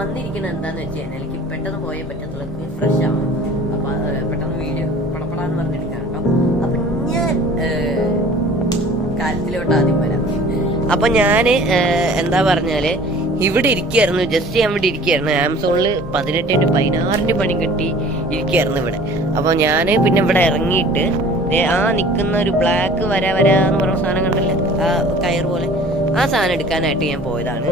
വന്നിരിക്കുന്നത് എന്താന്ന് വെച്ച് കഴിഞ്ഞാൽ എനിക്ക് പെട്ടെന്ന് പോയേ പറ്റത്തുള്ള. ഫ്രഷ് ആവും അപ്പൊ പെട്ടെന്ന് വീഡിയോ പടപടാന്ന് പറഞ്ഞെടുക്കാം അപ്പൊ ഞാൻ കാലത്തിലോട്ട് ആദ്യം വരാം. അപ്പൊ ഞാൻ എന്താ പറഞ്ഞാൽ ഇവിടെ ഇരിക്കുകയായിരുന്നു ജസ്റ്റ് ഞാൻ ഇവിടെ ഇരിക്കുകയായിരുന്നു ആമസോണിൽ പതിനെട്ടിന്റെ പതിനാറിന്റെ പണി കിട്ടി ഇരിക്കുകയായിരുന്നു ഇവിടെ. അപ്പോൾ ഞാൻ പിന്നെ ഇവിടെ ഇറങ്ങിയിട്ട് ആ നിൽക്കുന്ന ഒരു ബ്ലാക്ക് വര വര എന്ന് പറയുന്ന സാധനം കണ്ടല്ലേ? ആ കയർ പോലെ. ആ സാധനം എടുക്കാനായിട്ട് ഞാൻ പോയതാണ്.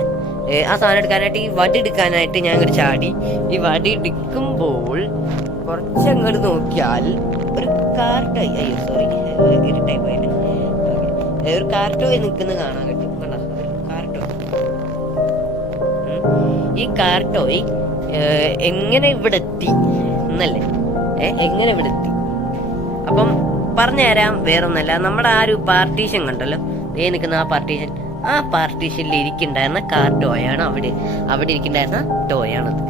ആ സാധനം എടുക്കാനായിട്ട് ഈ വടി എടുക്കാനായിട്ട് ഞാൻ ഇങ്ങോട്ട് ചാടി. ഈ വടി എടുക്കുമ്പോൾ കുറച്ചങ്ങോട്ട് നോക്കിയാൽ ഒരു കാർട്ടോയ് അയ്യോ സോറി ഇരുട്ടായി. ഒരു കാർട്ടോ നിൽക്കുന്ന കാണാൻ കിട്ടും. കാർട്ടോയ് ഈ കാർട്ടോയ് എങ്ങനെ ഇവിടെ എത്തി എന്നല്ലേ? എങ്ങനെ ഇവിടെ എത്തി? അപ്പം പറഞ്ഞുതരാം വേറൊന്നല്ല. നമ്മുടെ ആ ഒരു പാർട്ടീഷൻ കണ്ടല്ലോ. ദേ നിൽക്കുന്ന ആ പാർട്ടീഷൻ ആ പാർട്ടീഷനിൽ ഇരിക്കുന്നുണ്ടായിരുന്ന കാർ ടോയാണ് അവിടെ. അവിടെ ഇരിക്കുന്നുണ്ടായിരുന്ന ടോയാണത്.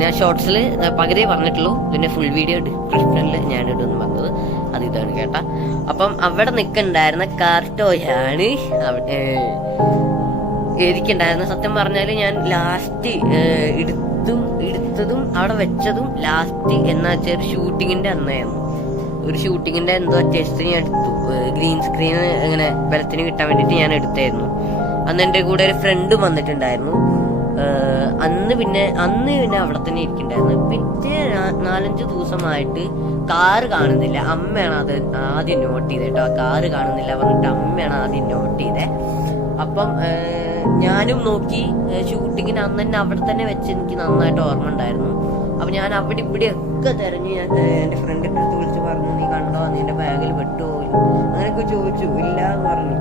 ഞാൻ ഷോർട്സിൽ പകുതി വന്നിട്ടുള്ളൂ പിന്നെ ഫുൾ വീഡിയോ ഡിസ്ക്രിപ്ഷനിൽ ഞാൻ ഇടുന്നു പറഞ്ഞത്. അത് ഇതാണ് കേട്ടാ. അപ്പം അവിടെ നിൽക്കുന്നുണ്ടായിരുന്ന കാർ ടോയാണ് അവിടെ എനിക്കുണ്ടായിരുന്ന സത്യം പറഞ്ഞാൽ ഞാൻ ലാസ്റ്റ് എടുത്തും എടുത്തതും അവിടെ വെച്ചതും ലാസ്റ്റ് എന്നാ വെച്ചാൽ ഒരു ഷൂട്ടിങ്ങിന്റെ അന്നായിരുന്നു. ഒരു ഷൂട്ടിങ്ങിന്റെ എന്തോ ടെസ്റ്റ് ഞാൻ എടുത്തു. ഗ്രീൻ സ്ക്രീൻ ഇങ്ങനെ ബലത്തിന് കിട്ടാൻ വേണ്ടിയിട്ട് ഞാൻ എടുത്തായിരുന്നു. അന്ന് എന്റെ കൂടെ ഒരു ഫ്രണ്ട് വന്നിട്ടുണ്ടായിരുന്നു. അന്ന് പിന്നെ അന്ന് പിന്നെ അവിടെ തന്നെ ഇരിക്കണ്ടായിരുന്നു. പിറ്റേ നാലഞ്ചു ദിവസമായിട്ട് കാറ് കാണുന്നില്ല. അമ്മയാണ് അത് ആദ്യം നോട്ട് ചെയ്തത് കേട്ടോ കാറ് കാണുന്നില്ല പറഞ്ഞിട്ട് അമ്മയാണ് ആദ്യം നോട്ട് ചെയ്തത് അപ്പം ഞാനും നോക്കി ഷൂട്ടിങ്ങിന് അന്ന് തന്നെ അവിടെ തന്നെ വെച്ച് എനിക്ക് നന്നായിട്ട് ഓർമ്മ ഉണ്ടായിരുന്നു. അപ്പൊ ഞാൻ അവിടെ ഇവിടെ ഒക്കെ തെരഞ്ഞു. ഞാൻ എന്റെ ഫ്രണ്ടിന്റെ അടുത്ത് വിളിച്ച് പറഞ്ഞു നീ കണ്ടോ നിന്റെ ബാഗിൽ പെട്ടുപോയി. അങ്ങനെയൊക്കെ ചോദിച്ചു. ഇല്ല എന്ന് പറഞ്ഞു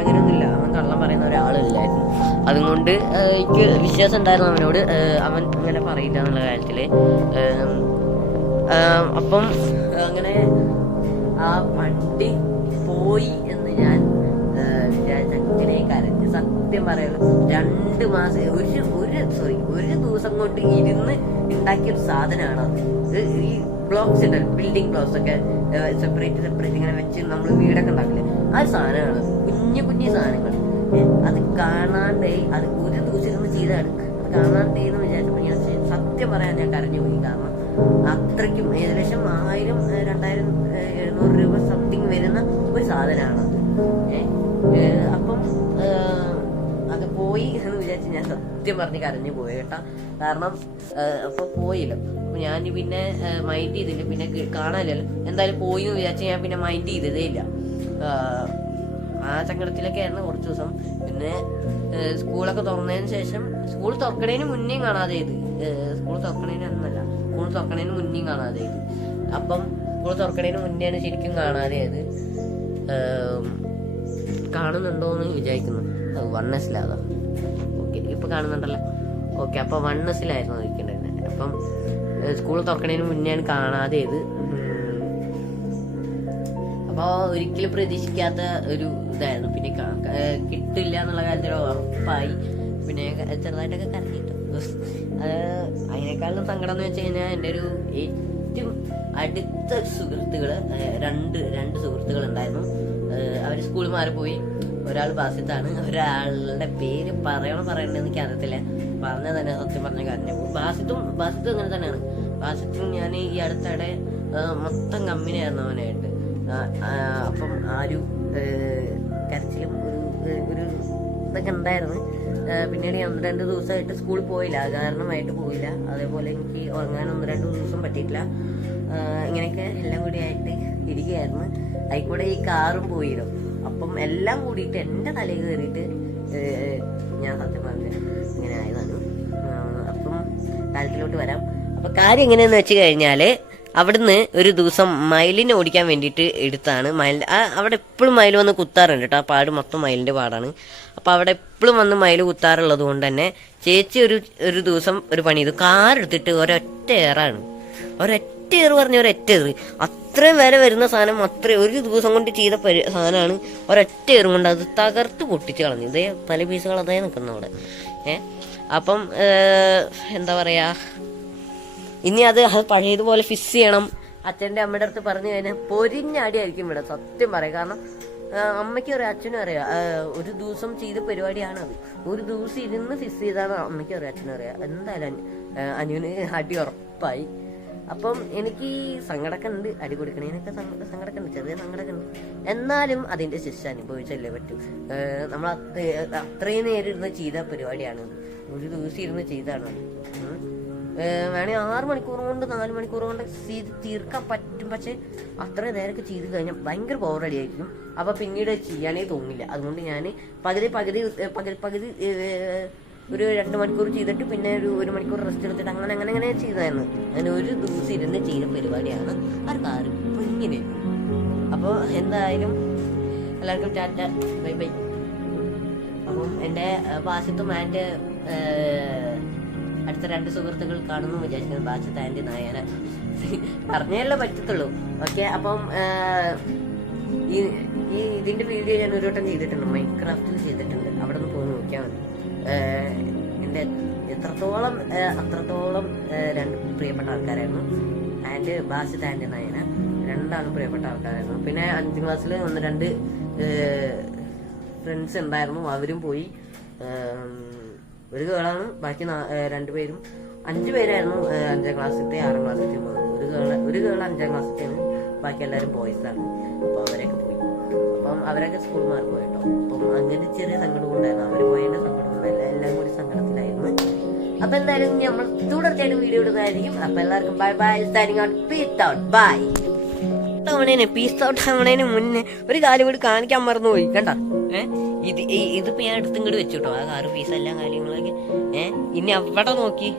അങ്ങനെയൊന്നുമില്ല. അവൻ കള്ളം പറയുന്ന ഒരാളില്ലായിരുന്നു. അതുകൊണ്ട് എനിക്ക് വിശ്വാസം ഉണ്ടായിരുന്നു അവനോട്. അവൻ അങ്ങനെ പറയില്ല എന്നുള്ള കാര്യത്തിൽ അപ്പം അങ്ങനെ ആ വണ്ടി പോയി എന്ന് ഞാൻ വിചാരിച്ച. അങ്ങനെ കരഞ്ഞു സത്യം പറയുന്നത് രണ്ട് മാസം ഒരു ഒരു സോറി ഒരു ദിവസം കൊണ്ട് ഇരുന്ന് ഉണ്ടാക്കിയ ഒരു സാധനമാണ് ഈ ബ്ലോക്സ് ഉണ്ട് ബിൽഡിംഗ് ബ്ലോക്സ് ഒക്കെ സെപ്പറേറ്റ് സെപ്പറേറ്റ് ഇങ്ങനെ വെച്ച് നമ്മൾ വീടൊക്കെ ഉണ്ടാക്കില്ലേ ആ ഒരു സാധനമാണ് കുഞ്ഞു കുഞ്ഞു സാധനങ്ങൾ. അത് കാണാണ്ടേ അത് ഒരു ദിവസം ഇരുന്ന് ചെയ്താണ്. അത് കാണാണ്ടേ എന്ന് വിചാരിച്ചപ്പോൾ ഞാൻ സത്യം പറയാൻ ഞാൻ കരഞ്ഞു പോയി കാരണം അത്രയ്ക്കും ഏകദേശം ആയിരം രണ്ടായിരം എഴുന്നൂറ് രൂപ സംതിങ് വരുന്ന ഒരു സാധനമാണ് അപ്പം അത് പോയി എന്ന് വിചാരിച്ച് ഞാൻ സത്യം പറഞ്ഞ് കരഞ്ഞു പോയി കേട്ടാ. കാരണം അപ്പൊ പോയില്ലോ. ഞാൻ പിന്നെ മൈൻഡ് ചെയ്തില്ല. പിന്നെ കാണാനില്ലല്ലോ. എന്തായാലും പോയി എന്ന് വിചാരിച്ചാൽ ഞാൻ പിന്നെ മൈൻഡ് ചെയ്തതേ ഇല്ല. ആ ചങ്കടത്തിലൊക്കെ ആയിരുന്നു കുറച്ച് ദിവസം. പിന്നെ സ്കൂളൊക്കെ തുറന്നതിന് ശേഷം സ്കൂൾ തുറക്കണേന് മുന്നേ കാണാതെ ചെയ്ത്. സ്കൂൾ തുറക്കണേന് എന്നല്ല. സ്കൂൾ തുറക്കണേന് മുന്നേയും കാണാതെ ചെയ്ത്. അപ്പം സ്കൂൾ തുറക്കണേന് മുന്നെയാണ് ശരിക്കും കാണാതെ ചെയ്ത് കാണുന്നുണ്ടോ എന്ന് വിചാരിക്കുന്നു. ഇപ്പൊ കാണുന്നുണ്ടല്ലോ. ഓക്കെ അപ്പൊ വൺ എസിലായിരുന്നു ഇരിക്കേണ്ടത് അപ്പം സ്കൂൾ തുറക്കണേന് മുന്നെയാണ് കാണാതെ ഇത്. അപ്പൊ ഒരിക്കലും പ്രതീക്ഷിക്കാത്ത ഒരു ഇതായിരുന്നു. പിന്നെ കിട്ടില്ല എന്നുള്ള കാര്യത്തിൽ ഉറപ്പായി. പിന്നെ ചെറുതായിട്ടൊക്കെ കരഞ്ഞിട്ടു. അത് അതിനേക്കാളും സങ്കടം എന്ന് വെച്ച് കഴിഞ്ഞാൽ എന്റെ ഒരു ഏറ്റവും അടുത്ത സുഹൃത്തുക്കൾ രണ്ട് രണ്ട് സുഹൃത്തുക്കൾ ഉണ്ടായിരുന്നു അവർ സ്കൂളിൽ മാറിപ്പോയി. ഒരാൾ ബാസിത്താണ് ഒരാളുടെ പേര് പറയണോ പറയണ്ടെന്ന് എനിക്ക് അറിയത്തില്ല. പറഞ്ഞാൽ തന്നെ സത്യം പറഞ്ഞ കാര്യം ബാസിത്തും ബാസിത്തും അങ്ങനെ തന്നെയാണ്. ബാസിത്തും ഞാൻ ഈ അടുത്തിടെ മൊത്തം കമ്പനിയായിരുന്നു അവനായിട്ട്. അപ്പം ആ ഒരു കരച്ചിലും ഒരു ഒരു ഇതൊക്കെ ഉണ്ടായിരുന്നു. പിന്നീട് ഞാൻ ഒന്ന് രണ്ട് ദിവസമായിട്ട് സ്കൂളിൽ പോയില്ല. കാരണമായിട്ട് പോയില്ല. അതേപോലെ എനിക്ക് ഉറങ്ങാൻ ഒന്ന് രണ്ട് ദിവസം പറ്റിയിട്ടില്ല. ഇങ്ങനെയൊക്കെ എല്ലാം കൂടി ആയിട്ട് ഇരിക്കുകയായിരുന്നു. അതിൽ കൂടെ ഈ കാറും പോയിരുന്നു അപ്പം എല്ലാം കൂടിയിട്ട് എന്റെ തലയിൽ കയറിയിട്ട് ഞാൻ സത്യം പറഞ്ഞു ഇങ്ങനെ ആയതാണ്. അപ്പം താല്പര്യത്തിലോട്ട് വരാം. അപ്പൊ കാര്യം എങ്ങനെയാന്ന് വെച്ച് കഴിഞ്ഞാൽ അവിടുന്ന് ഒരു ദിവസം മയിലിനെ ഓടിക്കാൻ വേണ്ടിയിട്ട് എടുത്താണ്. മയിൽ അവിടെ എപ്പോഴും മയിൽ വന്ന് കുത്താറുണ്ട് കേട്ടോ ആ പാട് മൊത്തം മയിലിന്റെ പാടാണ്. അപ്പോൾ അവിടെ എപ്പോഴും വന്ന് മയിൽ കുത്താറുള്ളത് കൊണ്ട് തന്നെ ചേച്ചി ഒരു ഒരു ദിവസം ഒരു പണി ചെയ്തു. കാർ എടുത്തിട്ട് ഒരൊറ്റ ഏറാണ്. ഒരൊറ്റ ഏറ് പറഞ്ഞ ഒരൊറ്റ ഏറ് അത്രയും വരെ വരുന്ന സാധനം അത്രയും ഒരു ദിവസം കൊണ്ട് ചെയ്ത പരി സാധനമാണ്. ഒരൊറ്റ ഏറും കൊണ്ട് അത് തകർത്ത് പൊട്ടിച്ച് കളഞ്ഞു. ഇതേ പല പീസുകൾ അതേ നിൽക്കുന്നു അവിടെ ഏഹ് അപ്പം എന്താ പറയാ? ഇനി അത് അത് പഴയതുപോലെ ഫിക്സ് ചെയ്യണം. അച്ഛന്റെ അമ്മയുടെ അടുത്ത് പറഞ്ഞു കഴിഞ്ഞാൽ പൊരിഞ്ഞടിയായിരിക്കും ഇവിടെ. സത്യം പറയാം. കാരണം അമ്മയ്ക്കും അറിയാം അച്ഛനും അറിയാം. ഒരു ദിവസം ചെയ്ത പരിപാടിയാണ് അത് ഒരു ദിവസം ഇരുന്ന് ഫിസ് ചെയ്താണ് അമ്മയ്ക്കും അറിയാം അച്ഛനും അറിയാം. എന്തായാലും അനുവിന് അടി ഉറപ്പായി. അപ്പം എനിക്ക് സങ്കടമൊക്കെ ഉണ്ട് അടി കൊടുക്കണേനൊക്കെ സങ്ക- സങ്കടമൊക്കെ ചെറിയ സങ്കടമൊക്കെ ഉണ്ട് എന്നാലും അതിന്റെ ശിക്ഷ അനുഭവിച്ചല്ലേ പറ്റൂ. നമ്മൾ അത്ര- അത്രയും നേരം ഇരുന്ന് ചെയ്ത പരിപാടിയാണ്. ഒരു ദിവസം ഇരുന്ന് ചെയ്താണ്. വേണേ ആറ് മണിക്കൂർ കൊണ്ട് നാല് മണിക്കൂർ കൊണ്ട് ചെയ്ത് തീർക്കാൻ പറ്റും. പക്ഷെ അത്രയും നേരമൊക്കെ ചെയ്ത് കഴിഞ്ഞാൽ ഭയങ്കര ബോറടി ആയിരിക്കും അപ്പൊ പിന്നീട് ചെയ്യാനേ തോന്നില്ല. അതുകൊണ്ട് ഞാൻ പകുതി പകുതി പകുതി പകുതി ഒരു രണ്ട് മണിക്കൂർ ചെയ്തിട്ട് പിന്നെ ഒരു ഒരു മണിക്കൂർ റെസ്റ്റ് എടുത്തിട്ട് അങ്ങനെ അങ്ങനെ അങ്ങനെ ചെയ്തായിരുന്നു. അങ്ങനെ ഒരു ദിവസം ഇരുന്ന് ചെയ്ത പരിപാടിയാണ് ആ കാറ് ഇങ്ങനെ. അപ്പോൾ എന്തായാലും എല്ലാവർക്കും ടാറ്റ. Bye bye. അപ്പം എന്റെ ബാസിത്തും ആൻഡ് അടുത്ത രണ്ട് സുഹൃത്തുക്കൾ കാണുന്നു വിചാരിക്കുന്നു. ബാസിത്ത് ആൻഡ് നായന പറഞ്ഞല്ലേ പറ്റത്തുള്ളൂ. ഓക്കെ അപ്പം ഈ ഈ ഇതിന്റെ വീഡിയോ ഞാൻ ഒരു വട്ടം ചെയ്തിട്ടുണ്ട്. മൈൻക്രാഫ്റ്റിൽ ചെയ്തിട്ടുണ്ട്. അവിടെ നിന്ന് പോയി നോക്കിയാൽ മതി. എന്റെ എത്രത്തോളം അത്രത്തോളം രണ്ട് പ്രിയപ്പെട്ട ആൾക്കാരായിരുന്നു. ആൻഡ് ബാസിത്ത് ആൻഡ് നയന രണ്ടാളും പ്രിയപ്പെട്ട ആൾക്കാരായിരുന്നു. പിന്നെ അഞ്ചാം ക്ലാസ്സിൽ ഒന്ന് രണ്ട് ഫ്രണ്ട്സ് ഉണ്ടായിരുന്നു. അവരും പോയി. ഒരു കേളാണ് ബാക്കി രണ്ട് പേരും. രണ്ടുപേരും അഞ്ചു പേരായിരുന്നു അഞ്ചാം ക്ലാസ്സിലത്തെ ആറാം ക്ലാസ്സിലത്തെ ഒരു കേള ഒരു കേള അഞ്ചാം ക്ലാസ്സിലത്തെയാണ്. ബാക്കി എല്ലാവരും ബോയ്സാണ് അപ്പോൾ അവരൊക്കെ പോയി. അപ്പം അവരൊക്കെ സ്കൂൾ മാറി പോയിട്ടോ. അപ്പം അങ്ങനെ ചെറിയ സങ്കടം ഉണ്ടായിരുന്നു. അവർ പോയതിന്റെ സങ്കടം ഉണ്ടായില്ല എല്ലാം കൂടി സങ്കടത്തിലായിരുന്നു. അപ്പൊ എന്തായാലും നമ്മൾ തുടർച്ചയായിട്ട് വീഡിയോ ഇടുന്നതായിരിക്കും. അപ്പൊ എല്ലാവർക്കും bye bye signing out out bye തവണേനെ peace out ആവണേന് മുന്നേ ഒരു കാര്യം കൂടി കാണിക്കാൻ മറന്നുപോയി. കണ്ട? ഇത് ഇതിപ്പോ ഞാൻ എടുത്ത് കൂടി വെച്ചുട്ടോ ആ കാറ് പീസ് എല്ലാം കാര്യങ്ങളൊക്കെ. ഏ? ഇനി അവിടെ നോക്കി.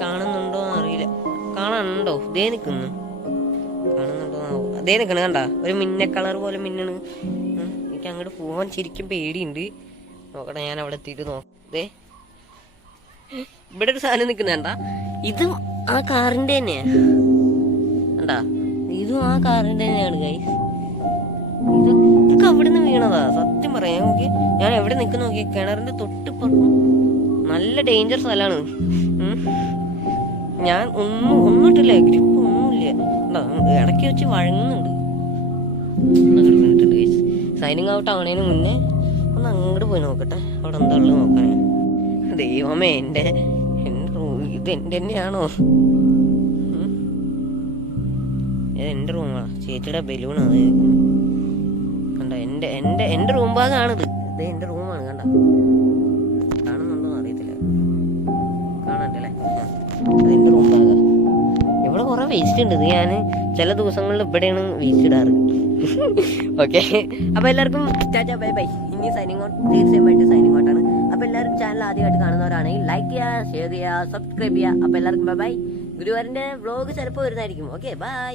കാണുന്നുണ്ടോ അറിയില്ല. കാണാനുണ്ടോ? ദേ നിക്കുന്നു. കാണുന്നുണ്ടോ അതേ നിക്കണ കണ്ട? ഒരു മിന്ന കളർ പോലെ മിന്നണ്. എനിക്ക് അങ്ങോട്ട് പോവാൻ ശരിക്കും പേടിയുണ്ട്. നോക്കട്ടെ ഞാൻ അവിടെ എത്തിയിട്ട് നോക്കേ. ഇവിടെ ഒരു സാധനം നിൽക്കുന്നുണ്ട ഇതും ആ കാറിന്റെ തന്നെയാ. കണ്ടാ? ഇതും ആ കാറിന്റെ തന്നെയാണ് ഗൈസ് ഇതൊക്കെ അവിടെ നിന്ന് വീണതാ സത്യം പറയാം. നോക്കി ഞാൻ എവിടെ നിൽക്കുന്ന നോക്കി കിണറിന്റെ തൊട്ടിപ്പുറം നല്ല ഡേഞ്ചർ സ്ഥലമാണ്. ഞാൻ ഒന്നും ഒന്നും ഇട്ടില്ല ഗ്രിപ്പ് ഒന്നുമില്ല? ഇടയ്ക്ക് വെച്ച് വഴങ്ങുന്നുണ്ട്. സൈനിങ് ഔട്ട് ആവണേന് മുന്നേ ഒന്ന് അങ്ങോട്ട് പോയി നോക്കട്ടെ. അവിടെ എന്താ നോക്കാൻ ദൈവമേ എന്റെ എന്റെ റൂ- ഇത് എന്റെ തന്നെയാണോ? എന്റെ റൂമാ. ചേച്ചിയുടെ ബലൂൺ അത് കണ്ട എന്റെ എന്റെ എന്റെ റൂം ഭാഗമാണിത് ഇത് എന്റെ റൂമാണ് കണ്ട? കാണുന്നുണ്ടോ അറിയത്തില്ല. കാണണ്ടല്ലേ? ഇത് എന്റെ റൂം ഭാഗം. ഇവിടെ കൊറേ വേസ്റ്റ് ഉണ്ട്. ഇത് ഞാൻ ചില ദിവസങ്ങളിൽ ഇവിടെയാണ് വേസ്റ്റ് ഇടാറ്. ഓക്കെ അപ്പൊ എല്ലാവർക്കും ടാറ്റാ ബൈ ബൈ. ഇനി സൈനിങ് ഔട്ട് തീർച്ചയായിട്ടും സൈനിങ് ഔട്ടാണ് ആണ്. അപ്പൊ എല്ലാവരും ചാനൽ ആദ്യമായിട്ട് കാണുന്നവരാണെങ്കിൽ ലൈക്ക് ചെയ്യുക ഷെയർ ചെയ്യുക സബ്സ്ക്രൈബ് ചെയ്യുക അപ്പൊ എല്ലാവർക്കും ബൈ ബൈ ഗുരുവാരിന്റെ വ്ലോഗ് ചിലപ്പോൾ വരുന്നതായിരിക്കും. Okay bye